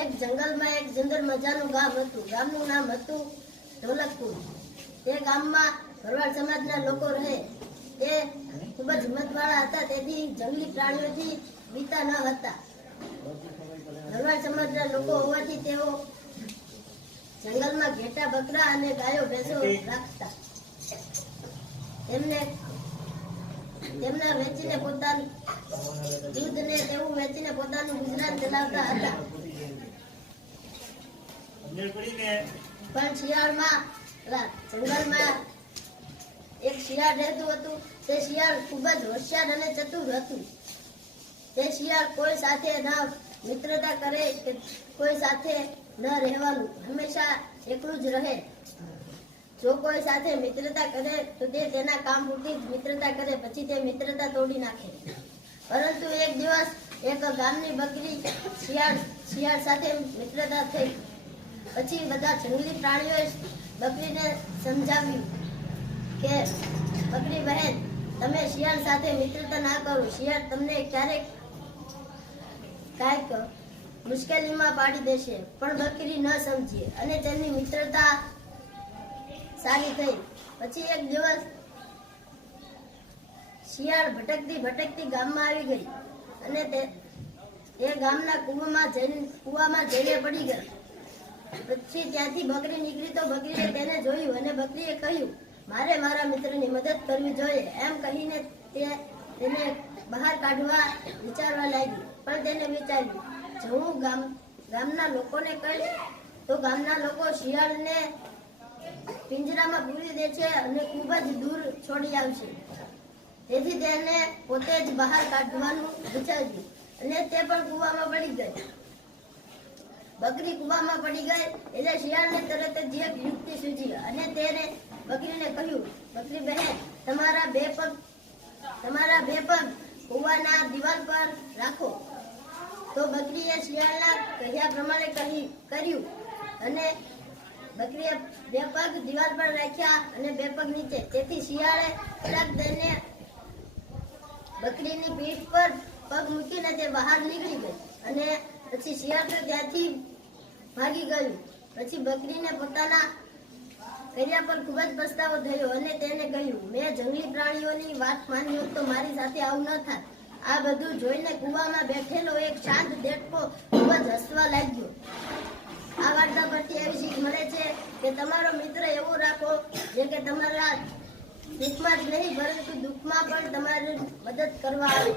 એક જંગલમાં એક સુંદર મજાનું ગામ હતું. ગામનું નામ હતું ઢોલકપુર. તે ગામમાં ભરવાડ સમાજના લોકો રહે. તે ખૂબ જ હિંમતવાળા હતા, તેથી જંગલી પ્રાણીઓથી બીતા ન હતા. ભરવાડ સમાજના લોકો હોવાથી તેઓ જંગલમાં ઘેટા, બકરા અને ગાયો ભેંસો રાખતા. તેમને વેચીને પોતાનું દૂધ ને તેવું વેચીને પોતાનું ગુજરાન ચલાવતા હતા. પણ શિયાળમાં જંગલમાં એક શિયાળ રહેતું હતું. તે શિયાળ ખૂબ જ હોશિયાર અને ચતુર હતું. તે શિયાળ કોઈ સાથે ન મિત્રતા કરે કે કોઈ સાથે ન રહેવાનું, હંમેશા એકલું જ રહે. જો કોઈ સાથે મિત્રતા કરે તો તે તેના કામ પૂરતી જ મિત્રતા કરે, પછી તે મિત્રતા તોડી નાખે. પરંતુ એક દિવસ એક ગામની બકરી શિયાળ સાથે મિત્રતા થઈ. પછી બધા જંગલી પ્રાણીઓએ બકરીને સમજાવ્યું કે બકરી બહેન, તમે શિયાળ સાથે મિત્રતા ના કરો. શિયાળ તમને ક્યારેક કાંઈક મુશ્કેલીમાં પાડી દેશે. પણ બકરી ન સમજી અને તેમની મિત્રતા સારી થઈ. પછી એક દિવસ શિયાળ ભટકતી ગામમાં આવી ગઈ અને તે ગામના કૂવામાં જઈને પડી ગઈ. પછી ત્યાંથી બકરી નીકળી તો બકરીએ તેને જોયું અને બકરીએ કહ્યું, મારે મારા મિત્રની મદદ કરવી જોઈએ. એમ કહીને તેને બહાર કાઢવા વિચારવા લાગી. પણ તેને વિચાર્યું, જો હું ગામના લોકોને કહીશ તો ગામના લોકો શિયાળને પિંજરામાં પૂરી દે છે અને ખૂબ જ દૂર છોડી આવશે. તેથી તેને પોતે જ બહાર કાઢવાનું વિચાર્યું અને તે પણ કૂવામાં પડી ગઈ. બકરી કૂવામાં પડી ગઈ એટલે શિયાળને તરત જ એક યુક્તિ સૂજી અને તેને બકરીને કહ્યું, બકરી બહેન, તમારા બે પગ કૂવાના દિવાલ પર રાખો. તો બકરીએ શિયાળના કહ્યા પ્રમાણે કર્યું અને બકરીએ બે પગ દિવાલ પર રાખ્યા અને બે પગ નીચે. તેથી શિયાળે ફટાક દઈને બકરીની પીઠ પર પગ મૂકીને તે બહાર નીકળી ગઈ અને પછી શિયાળ તો ત્યાંથી ભાગી ગયું. પછી બકરીને પોતાના કર્યા પર ખૂબ જ પસ્તાવો થયો અને તેને કહ્યું, મેં જંગલી પ્રાણીઓની વાત માની હોત તો મારી સાથે આવું ન થાત. આ બધું જોઈને કૂવામાં બેઠેલો એક શાંત દેડકો ખૂબ જ હસવા લાગ્યો. આ વાર્તા પરથી એવી શીખ મળે છે કે તમારો મિત્ર એવો રાખો જે કે તમારા સુખમાં જ નહીં પરંતુ દુઃખમાં પણ તમારી મદદ કરવા આવે.